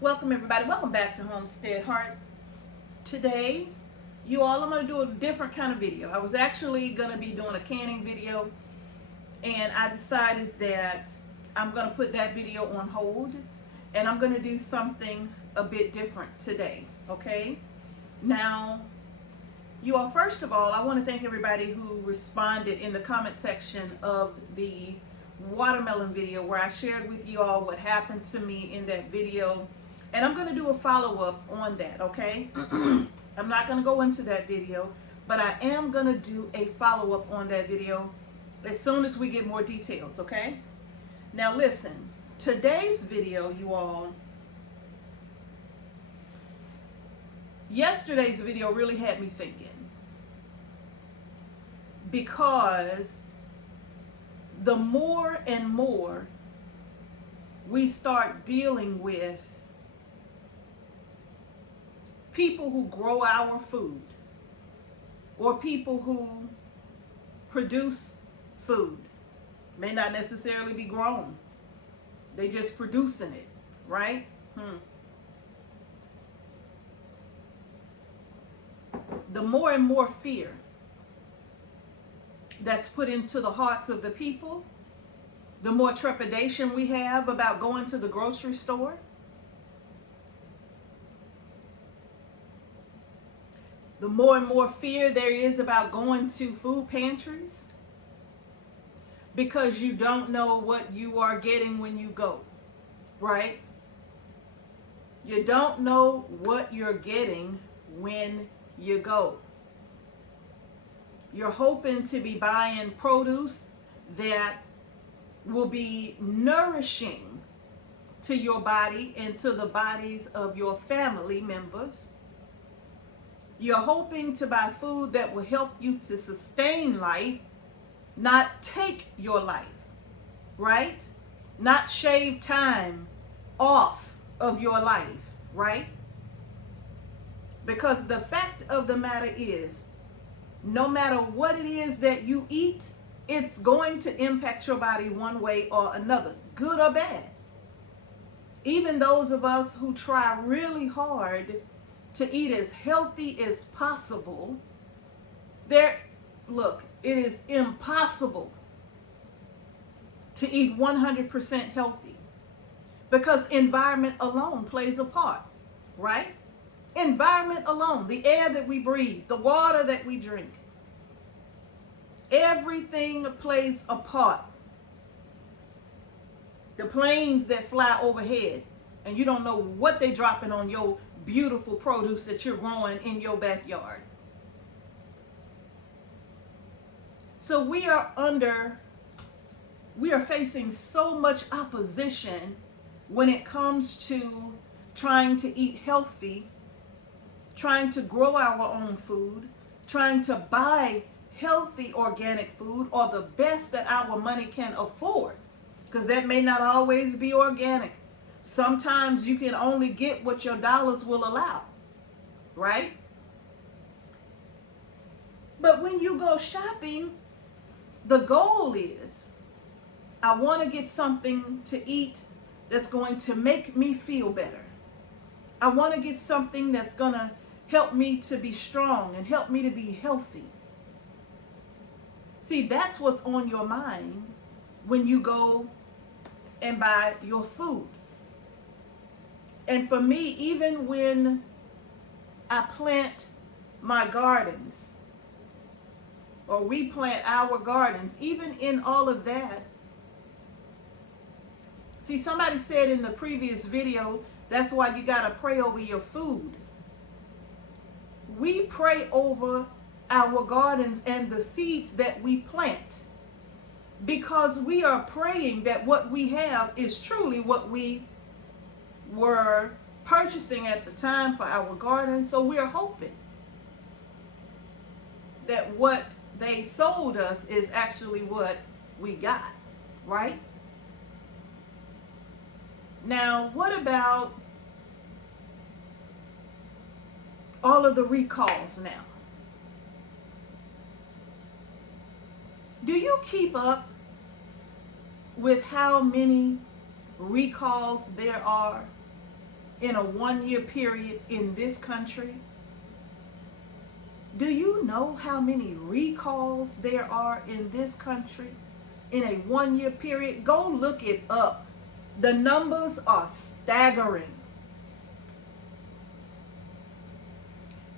Welcome everybody, welcome back to Homestead Heart. Today, you all, I'm going to do a different kind of video. I was actually going to be doing a canning video, and I decided that I'm going to put that video on hold, and I'm going to do something a bit different today, okay? Now, you all, first of all, I want to thank everybody who responded in the comment section of the watermelon video where I shared with you all what happened to me in that video. And I'm going to do a follow-up on that, okay? I'm not going to go into that video, but I am going to do a follow-up on that video as soon as we get more details, okay? Now listen, today's video, you all, yesterday's video really had me thinking, because the more and more we start dealing with people who grow our food or people who produce food, may not necessarily be grown, they just producing it, right? The more and more fear that's put into the hearts of the people, the more trepidation we have about going to the grocery store. The more and more fear there is about going to food pantries, because you don't know what you are getting when you go, right? You don't know what you're getting when you go. You're hoping to be buying produce that will be nourishing to your body and to the bodies of your family members. You're hoping to buy food that will help you to sustain life, not take your life, right? Not shave time off of your life, right? Because the fact of the matter is, no matter what it is that you eat, it's going to impact your body one way or another, good or bad. Even those of us who try really hard to eat as healthy as possible, look, it is impossible to eat 100% healthy, because environment alone plays a part, right? Environment alone, the air that we breathe, the water that we drink, everything plays a part. The planes that fly overhead, and you don't know what they're dropping on your beautiful produce that you're growing in your backyard. So we are facing so much opposition when it comes to trying to eat healthy, trying to grow our own food, trying to buy healthy organic food, or the best that our money can afford, because that may not always be organic. Sometimes you can only get what your dollars will allow, right? But when you go shopping, the goal is, I want to get something to eat that's going to make me feel better. I want to get something that's going to help me to be strong and help me to be healthy. See, that's what's on your mind when you go and buy your food. And for me, even when I plant my gardens, or we plant our gardens, even in all of that, see, somebody said in the previous video, that's why you got to pray over your food. We pray over our gardens and the seeds that we plant, because we are praying that what we have is truly what we were purchasing at the time for our garden. So we are hoping that what they sold us is actually what we got, right? Now, what about all of the recalls now? Do you keep up with how many recalls there are in a 1 year period in this country? Do you know how many recalls there are in this country in a 1 year period? Go look it up. The numbers are staggering.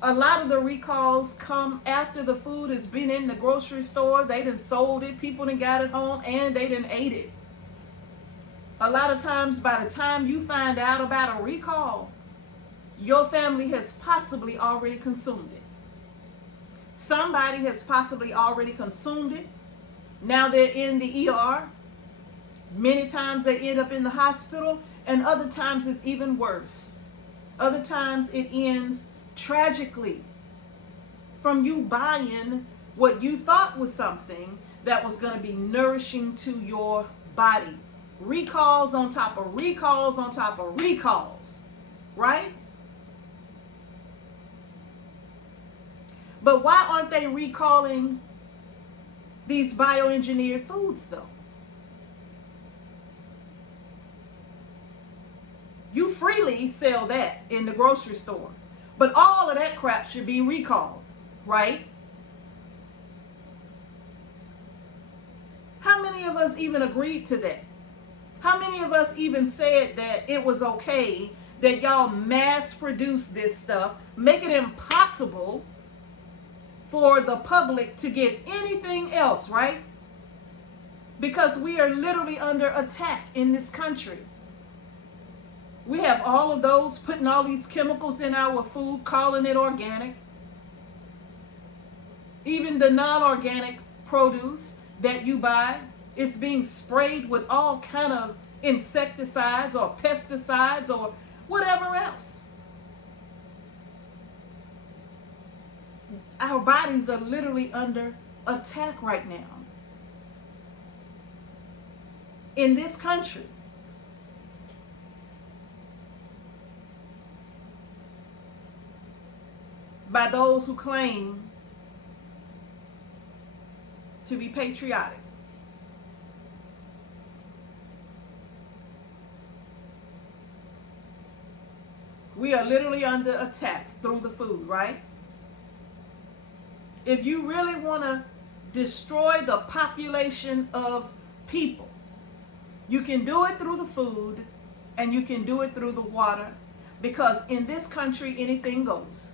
A lot of the recalls come after the food has been in the grocery store. They done sold it, people done got it home, and they done ate it. A lot of times, by the time you find out about a recall, your family has possibly already consumed it. Somebody has possibly already consumed it. Now they're in the ER. Many times they end up in the hospital, and other times it's even worse. Other times it ends tragically from you buying what you thought was something that was going to be nourishing to your body. Recalls on top of recalls on top of recalls, right? But why aren't they recalling these bioengineered foods though? You freely sell that in the grocery store. But all of that crap should be recalled, right? How many of us even agreed to that? How many of us even said that it was okay that y'all mass produce this stuff, make it impossible for the public to get anything else, right? Because we are literally under attack in this country. We have all of those putting all these chemicals in our food, calling it organic. Even the non-organic produce that you buy, it's being sprayed with all kind of insecticides or pesticides or whatever else. Our bodies are literally under attack right now. In this country. By those who claim to be patriotic. We are literally under attack through the food, right? If you really want to destroy the population of people, you can do it through the food and you can do it through the water, because in this country anything goes.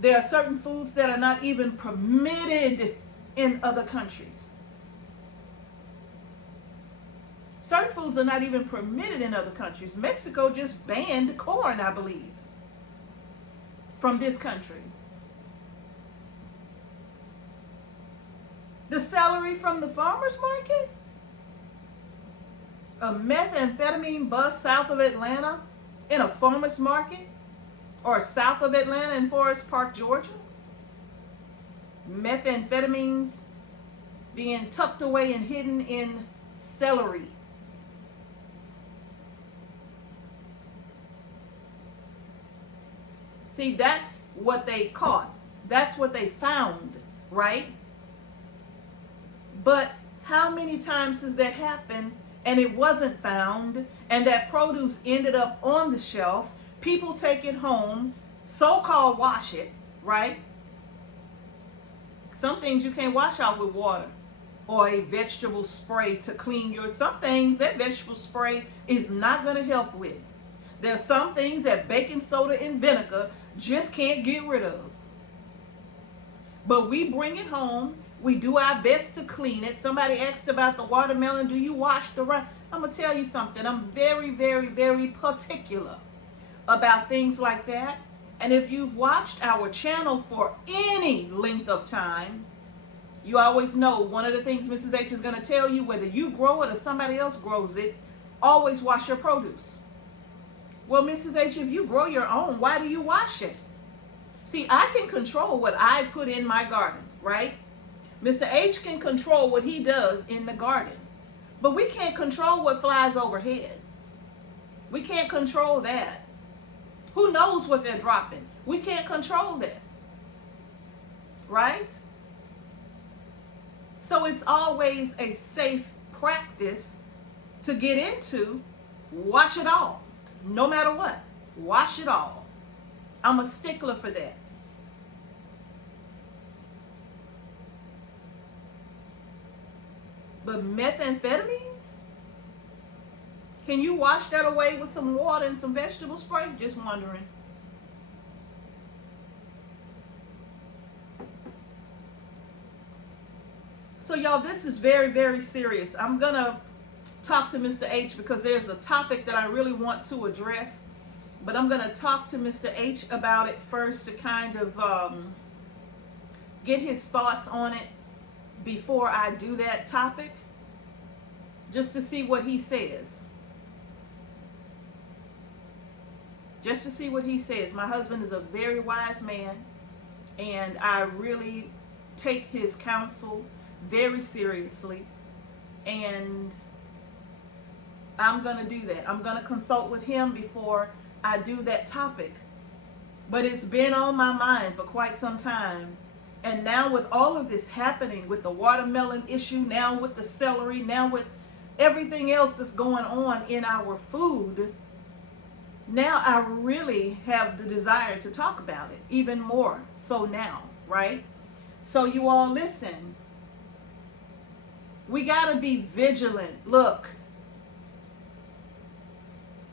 There are certain foods that are not even permitted in other countries. Certain foods are not even permitted in other countries. Mexico just banned corn, I believe, from this country. The celery from the farmer's market? A methamphetamine bust south of Atlanta in a farmer's market? Or south of Atlanta in Forest Park, Georgia? Methamphetamines being tucked away and hidden in celery. See, that's what they caught. That's what they found, right? But how many times has that happened and it wasn't found, and that produce ended up on the shelf? People take it home, so-called wash it, right? Some things you can't wash out with water or a vegetable spray to clean your... Some things that vegetable spray is not going to help with. There's some things that baking soda and vinegar just can't get rid of. But we bring it home. We do our best to clean it. Somebody asked about the watermelon. Do you wash the rind? I'm going to tell you something. I'm very, very, very particular about things like that. And if you've watched our channel for any length of time, you always know one of the things Mrs. H is going to tell you, whether you grow it or somebody else grows it, always wash your produce. Well, Mrs. H, if you grow your own, why do you wash it? See, I can control what I put in my garden, right? Mr. H can control what he does in the garden. But we can't control what flies overhead. We can't control that. Who knows what they're dropping? We can't control that. Right? So it's always a safe practice to get into. Wash it all, no matter what. Wash it all. I'm a stickler for that. But methamphetamines? Can you wash that away with some water and some vegetable spray? Just wondering. So y'all, this is very, very serious. I'm going to talk to Mr. H because there's a topic that I really want to address. But I'm going to talk to Mr. H about it first to kind of get his thoughts on it before I do that topic. Just to see what he says. Just to see what he says. My husband is a very wise man, and I really take his counsel very seriously, and I'm going to do that. I'm going to consult with him before I do that topic. But it's been on my mind for quite some time. And now with all of this happening, with the watermelon issue, now with the celery, now with everything else that's going on in our food, now I really have the desire to talk about it even more so now, right? So you all listen. We got to be vigilant. Look,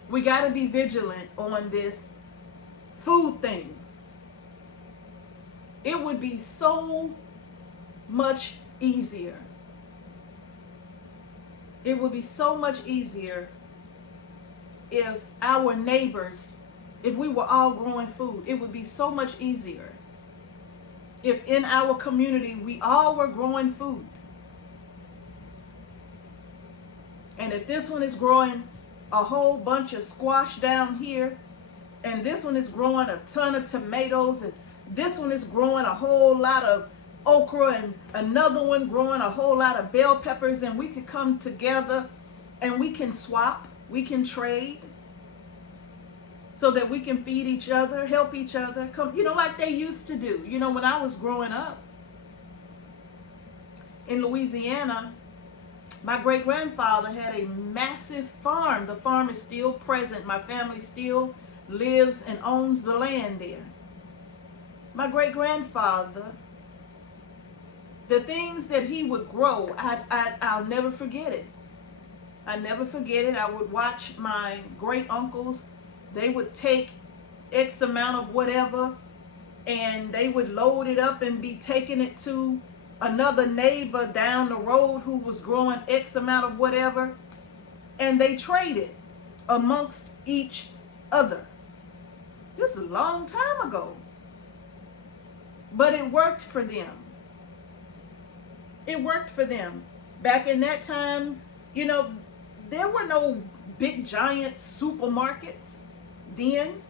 we got to be vigilant on this food thing. It would be so much easier. It would be so much easier if our neighbors, if we were all growing food. It would be so much easier if in our community we all were growing food. And if this one is growing a whole bunch of squash down here, and this one is growing a ton of tomatoes, and this one is growing a whole lot of okra, and another one growing a whole lot of bell peppers, and we could come together and we can swap, we can trade, so that we can feed each other, help each other, come, you know, like they used to do. You know, when I was growing up in Louisiana, my great-grandfather had a massive farm. The farm is still present. My family still lives and owns the land there. My great-grandfather, the things that he would grow, I'll never forget it. I never forget it. I would watch my great-uncles. They would take X amount of whatever, and they would load it up and be taking it to another neighbor down the road who was growing X amount of whatever, and they traded amongst each other. This is a long time ago. But it worked for them. It worked for them. Back in that time, you know, there were no big giant supermarkets then.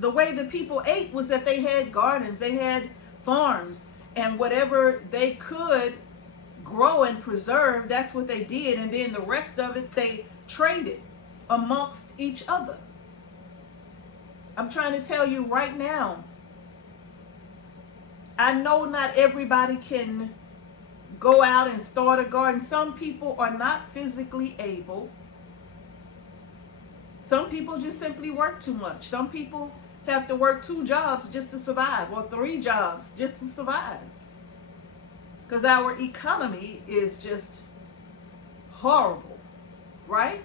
The way the people ate was that they had gardens, they had farms, and whatever they could grow and preserve, that's what they did. And then the rest of it, they traded amongst each other. I'm trying to tell you right now, I know not everybody can go out and start a garden. Some people are not physically able. Some people just simply work too much. Some people have to work 2 jobs just to survive, or 3 jobs just to survive. Because our economy is just horrible, right?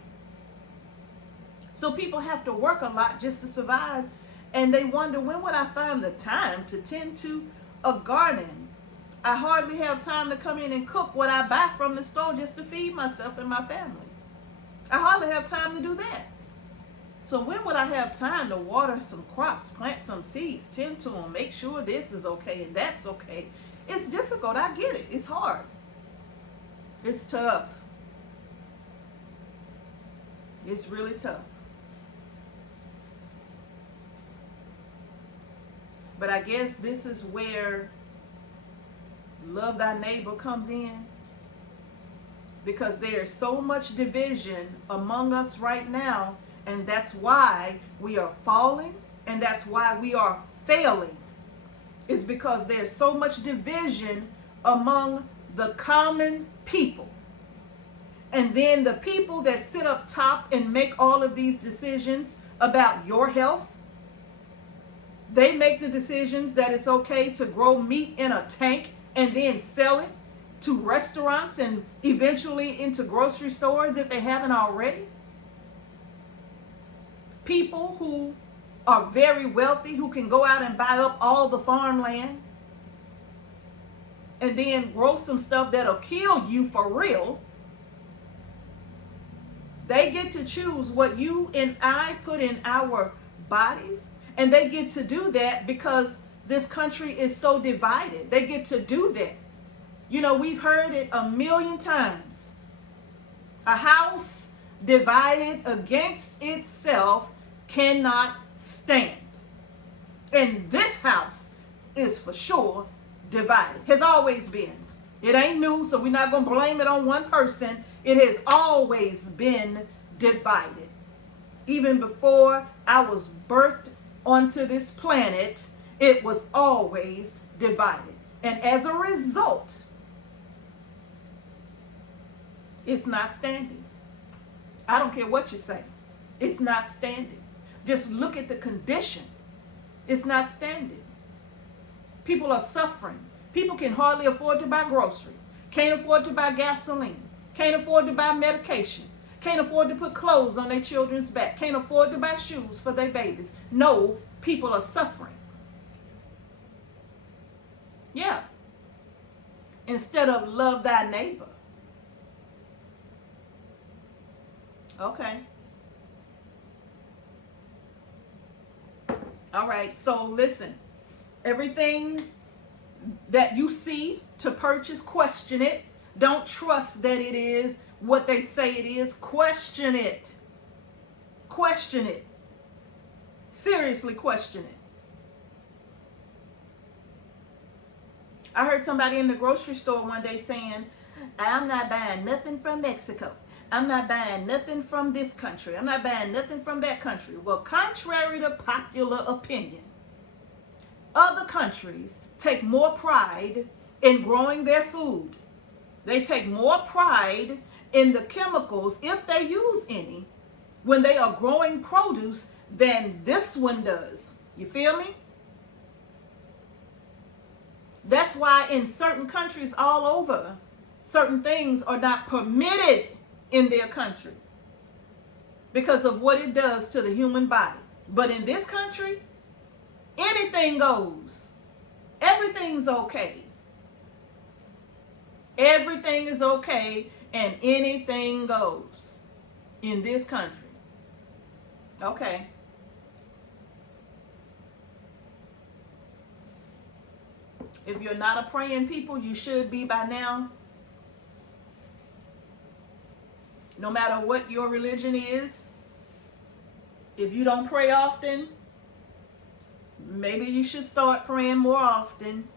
So people have to work a lot just to survive, and they wonder, when would I find the time to tend to a garden? I hardly have time to come in and cook what I buy from the store just to feed myself and my family. I hardly have time to do that. So when would I have time to water some crops, plant some seeds, tend to them, make sure this is okay and that's okay? It's difficult. I get it. It's hard. It's tough. It's really tough. But I guess this is where love thy neighbor comes in, because there's so much division among us right now, and that's why we are falling, and that's why we are failing, is because there's so much division among the common people. And then the people that sit up top and make all of these decisions about your health, they make the decisions that it's okay to grow meat in a tank and then sell it to restaurants and eventually into grocery stores if they haven't already. People who are very wealthy, who can go out and buy up all the farmland and then grow some stuff that'll kill you for real. They get to choose what you and I put in our bodies, and they get to do that because this country is so divided. They get to do that. You know, we've heard it a million times. A house divided against itself cannot stand. And this house is for sure divided. Has always been. It ain't new, so we're not going to blame it on one person. It has always been divided. Even before I was birthed onto this planet, it was always divided. And as a result, it's not standing. I don't care what you say. It's not standing. Just look at the condition. It's not standing. People are suffering. People can hardly afford to buy groceries. Can't afford to buy gasoline. Can't afford to buy medication. Can't afford to put clothes on their children's back. Can't afford to buy shoes for their babies. No, people are suffering. Yeah. Instead of love thy neighbor. Okay. All right. So listen. Everything that you see to purchase, question it. Don't trust that it is what they say it is. Question it. Question it. Seriously question it. I heard somebody in the grocery store one day saying, I'm not buying nothing from Mexico. I'm not buying nothing from this country. I'm not buying nothing from that country. Well, contrary to popular opinion, other countries take more pride in growing their food. They take more pride in the chemicals, if they use any, when they are growing produce than this one does. You feel me? That's why in certain countries all over, certain things are not permitted in their country because of what it does to the human body. But in this country, anything goes. Everything's okay. Everything is okay and anything goes in this country. Okay. If you're not a praying people, you should be by now. No matter what your religion is, if you don't pray often, maybe you should start praying more often.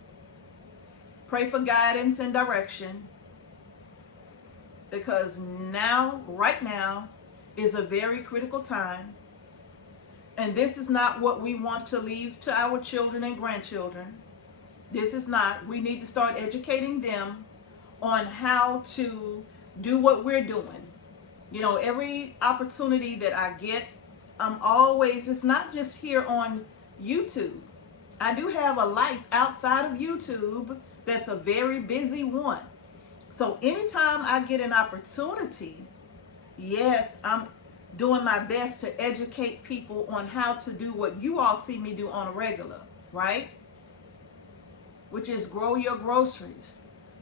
Pray for guidance and direction. Because now, right now, is a very critical time. And this is not what we want to leave to our children and grandchildren. This is not. We need to start educating them on how to do what we're doing. You know, every opportunity that I get, I'm always, it's not just here on YouTube. I do have a life outside of YouTube that's a very busy one. So anytime I get an opportunity, yes, I'm doing my best to educate people on how to do what you all see me do on a regular, right? Which is grow your groceries.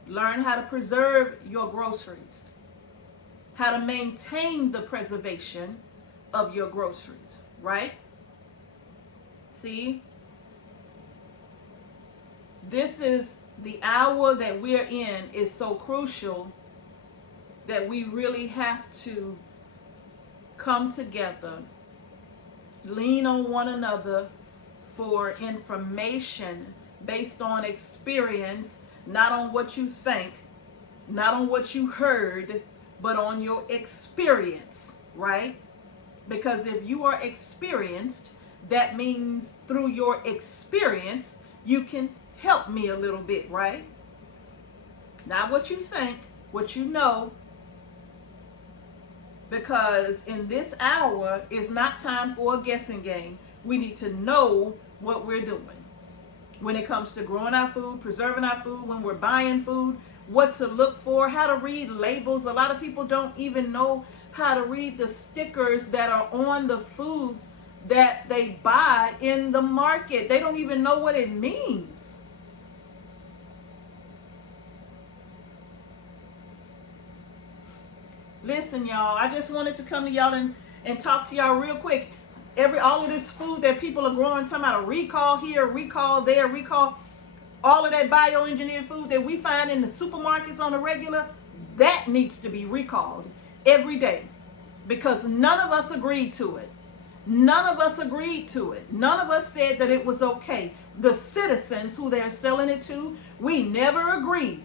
Learn how to preserve your groceries. How to maintain the preservation of your groceries, right? See? This is the hour that we're in is so crucial that we really have to come together, lean on one another for information based on experience, not on what you think, not on what you heard, but on your experience, right? Because if you are experienced, that means through your experience, you can help me a little bit, right? Not what you think, what you know, because in this hour is not time for a guessing game. We need to know what we're doing when it comes to growing our food, preserving our food, when we're buying food, what to look for, how to read labels. A lot of people don't even know how to read the stickers that are on the foods that they buy in the market. They don't even know what it means. Listen, y'all, I just wanted to come to y'all and talk to y'all real quick. All of this food that people are growing, talking about a recall here, recall there, recall, all of that bioengineered food that we find in the supermarkets on a regular, that needs to be recalled every day, because none of us agreed to it. None of us agreed to it. None of us said that it was okay. The citizens who they're selling it to, we never agreed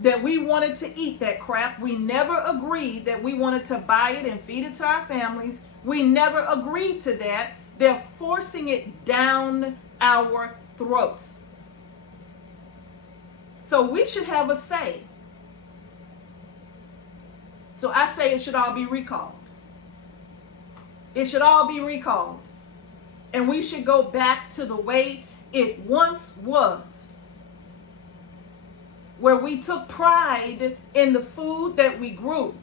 that we wanted to eat that crap. We never agreed that we wanted to buy it and feed it to our families. We never agreed to that. They're forcing it down our throats. So we should have a say. So I say it should all be recalled. It should all be recalled. And we should go back to the way it once was, where we took pride in the food that we grew.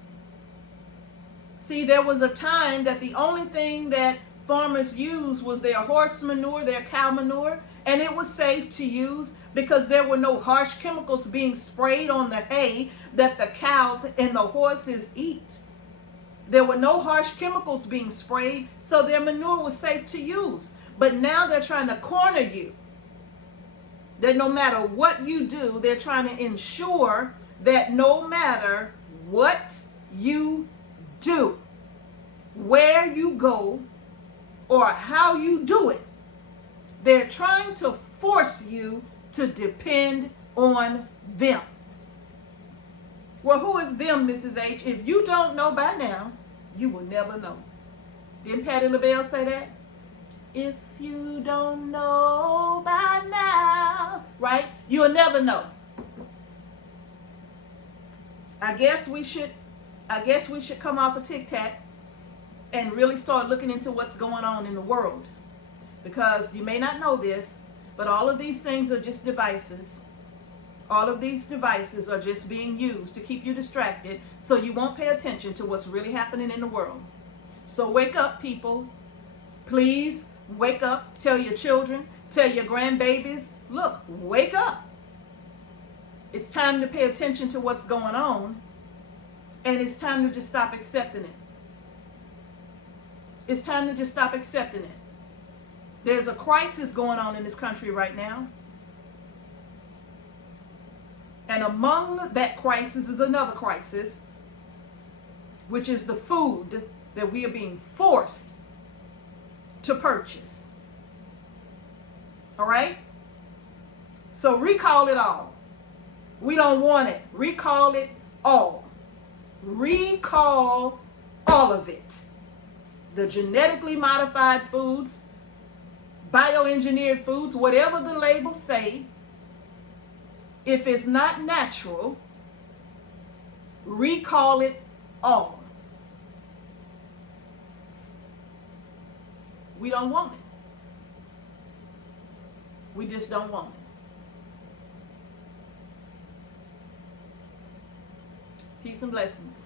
See, there was a time that the only thing that farmers used was their horse manure, their cow manure, and it was safe to use because there were no harsh chemicals being sprayed on the hay that the cows and the horses eat. There were no harsh chemicals being sprayed, so their manure was safe to use. But now they're trying to corner you. That no matter what you do, they're trying to ensure that no matter what you do, where you go, or how you do it, they're trying to force you to depend on them. Well, who is them, Mrs. H? If you don't know by now, you will never know. Didn't Patti LaBelle say that? If you don't know by now, right? You'll never know. I guess we should come off of TikTok and really start looking into what's going on in the world. Because you may not know this, but all of these things are just devices. All of these devices are just being used to keep you distracted so you won't pay attention to what's really happening in the world. So wake up, people. Please wake up. Tell your children, tell your grandbabies, look, wake up. It's time to pay attention to what's going on, and it's time to just stop accepting it. It's time to just stop accepting it. There's a crisis going on in this country right now. And among that crisis is another crisis, which is the food that we are being forced to purchase. All right? So recall it all. We don't want it. Recall it all. Recall all of it. The genetically modified foods, bioengineered foods, whatever the labels say, if it's not natural, recall it all. We don't want it. We just don't want it. Peace and blessings.